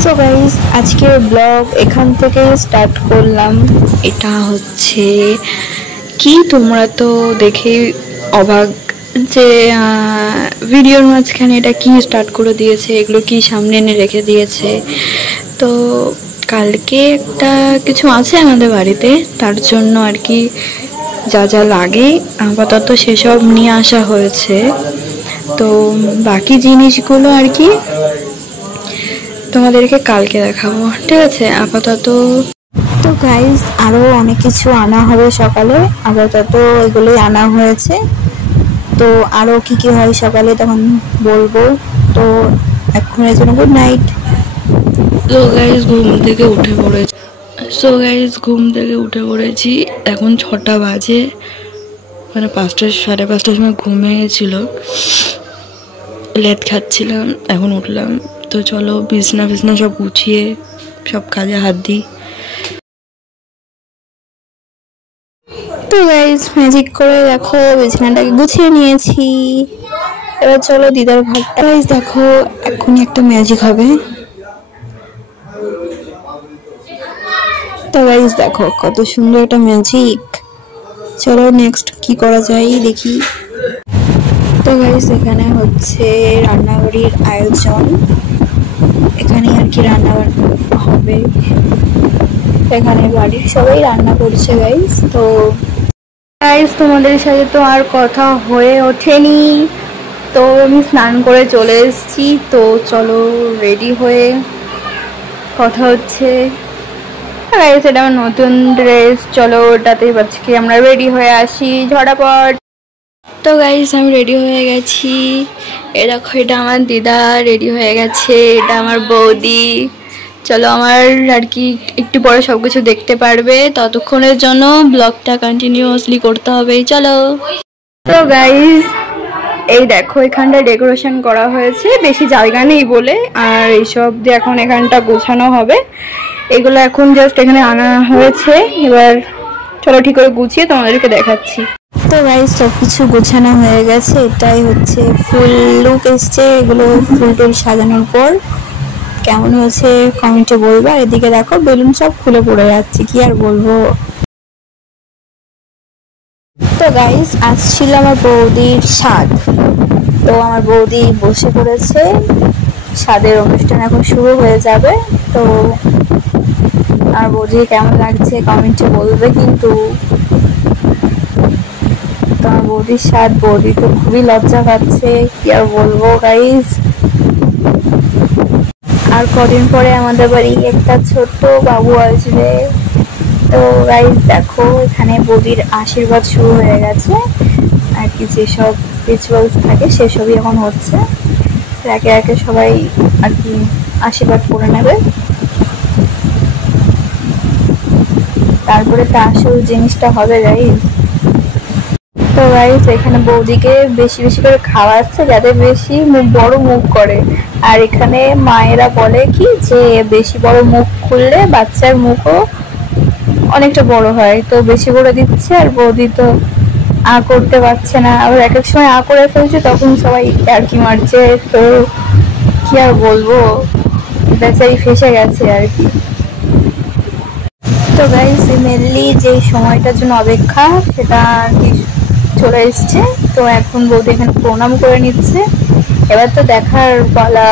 So guys, আজকের blog এখান থেকে স্টার্ট করলাম। এটা হচ্ছে কি, তোমরা তো দেখে অবাক যে ভিডিওর মাঝখানে এটা কি স্টার্ট করে দিয়েছে, এগুলো কি সামনে এনে রেখে দিয়েছে। তো কালকে একটা কিছু আছে আমাদের বাড়িতে, তার জন্য আর কি যা যা লাগে আপাতত সেসব নিয়ে আসা হয়েছে। তো বাকি জিনিসগুলো আর কি তোমাদেরকে কালকে দেখাবো, ঠিক আছে? আপাতত তো গাইস আরো অনেক কিছু আনা হবে সকালে, আপাতত এগুলোই আনা হয়েছে। তো আরো কি কি হয় সকালে তখন বলবো। তো এখনের জন্য গুড নাইট। তো গাইস ঘুম থেকে উঠে পড়েছি। এখন 6টা বাজে, মানে 5টা 5:30টার সময় ঘুমিয়ে গেছিল, লেট খাচ্ছিলাম, এখন উঠলাম। তো চলো বিছনা সব গুছিয়ে সব কাজে হাত দিই। তো গাইস ম্যাজিক করে দেখো বিছানাটাকে গুছিয়ে নিয়েছি। এবার চলো দিদার ঘরটা। গাইস দেখো এখনই একটা ম্যাজিক হবে। তো গাইস দেখো কত সুন্দর একটা ম্যাজিক। চলো নেক্সট কি করা যায় দেখি। তো গাইস এখানে হচ্ছে রান্নাবাড়ির আয়োজন, এখানে আর কি রান্না হবে। এখানে বাড়ির সবাই রান্না করছে গাইস। তো গাইস তোমাদের সাথে তো আর কথা হয়ে ওঠেনি, তো আমি স্নান করে চলে এসেছি। তো চলো রেডি হয়ে কথা হচ্ছে। গাইস এটা আমার নতুন ড্রেস, চলো ওটাতেই আজকে আমরা রেডি হয়ে আসি ঝটাপট। তো গাইস আমি রেডি হয়ে গেছি। এ দেখো এটা আমার দিদা রেডি হয়ে গেছে, এটা আমার বৌদি। চলো আমার আর কি একটু পরে সবকিছু দেখতে পারবে, ততক্ষণের জন্য ব্লগটা কন্টিনিউয়াসলি করতে হবে। চলো। তো গাইস এই দেখো এখানটা ডেকোরেশন করা হয়েছে, বেশি জায়গা নেই বলে, আর এইসব দিয়ে এখন এখানটা গোছানো হবে। এগুলো এখন জাস্ট এখানে আনা হয়েছে, এবার চলো ঠিক করে গুছিয়ে তোমাদেরকে দেখাচ্ছি। তো গাইস সবকিছু গোছানো হয়ে গেছে, এটাই হচ্ছে ফুল লুক এসছে। এগুলো ফুল টুল সাজানোর পর কেমন হয়েছে কমেন্টে বলবো। আর এদিকে দেখো বেলুন সব খুলে পড়ে যাচ্ছে, কি আর বলবো। তো গাইস আসছিল আমার বৌদির স্বাদ, তো আমার বৌদি বসে পড়েছে, স্বাদের অনুষ্ঠান এখন শুরু হয়ে যাবে। তো আমার বৌদি কেমন লাগছে কমেন্টে বলবে কিন্তু। তো আমার বৌদির স্বাদ, বৌদি তো খুবই লজ্জা পাচ্ছে, কি আর বলবো গাইস। আর কদিন পরে আমাদের বাড়ি একটা ছোট্ট বাবু আসবে। তো গাইস দেখো এখানে বৌদির আশীর্বাদ শুরু হয়ে গেছে, আর কি যেসব রিচুয়ালস থাকে সেসবই এখন হচ্ছে। একে একে সবাই আর কি আশীর্বাদ করে নেবে, তারপরে তো আসল জিনিসটা হবে গাইস। তো গাইস এখানে বৌদিকে বেশি বেশি করে খাওয়াচ্ছে যাতে বেশি বড় মুখ করে। আর এখানে মায়েরা বলে কি যে বেশি বড় মুখ খুললে বাচ্চার মুখও অনেকটা বড় হয়, তো বেশি করে দিচ্ছে। আর বৌদি তো আ করতে পারছে না, আবার এক এক সময় আ করে ফেলছে, তখন সবাই আর কি মারছে। তো কি আর বলবো, বেচারি ফেসে গেছে আর কি। তো গাইস মেনলি যে সময়টার জন্য অপেক্ষা সেটা আর কি চলে এসছে। তো এখন বৌদি এখানে প্রণাম করে নিচ্ছে। এবার তো দেখার পালা,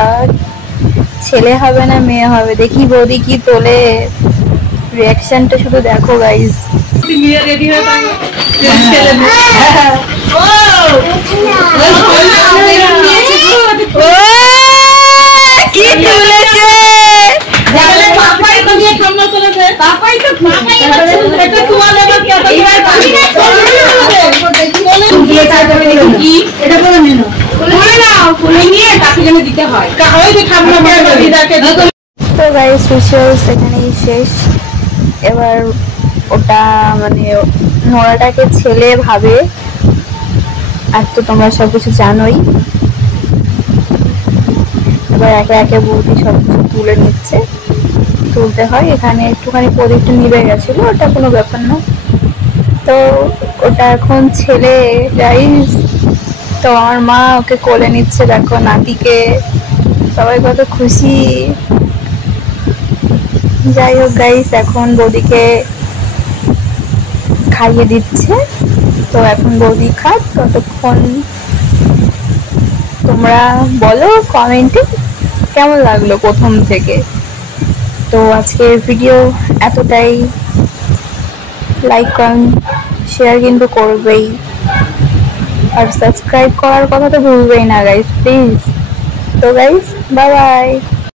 ছেলে হবে না মেয়ে হবে, দেখি বৌদি কি তোলে। রিয়াকশনটা শুধু দেখো গাইস। কি তুলেছে তো গাইস রিচুয়ালস এখানেই শেষ। এবার ওটা মানে নোড়াটাকে ছেলে ভাবে, আর তো তোমরা সবকিছু জানোই। এবার একে একে বৌদি সবকিছু তুলে নিচ্ছে, তুলতে হয়। এখানে একটুখানি প্রদীপটা নিভে গেছিল, ওটা কোনো ব্যাপার না। তো ওটা এখন ছেলে গাইস। তো আমার মা ওকে কোলে নিচ্ছে, দেখো নাতিকে, সবাই কত খুশি। যাই হোক গাইস, এখন বৌদিকে খাইয়ে দিচ্ছে। তো এখন বৌদি খাক, ততক্ষণ তোমরা বলো কমেন্টে কেমন লাগলো প্রথম থেকে। তো আজকের ভিডিও এতটাই, লাইক কমেন্ট শেয়ার কিন্তু করবেই, আর সাবস্ক্রাইব করার কথা তো ভুলবেই না গাইস প্লিজ। তো গাইস বাই বাই।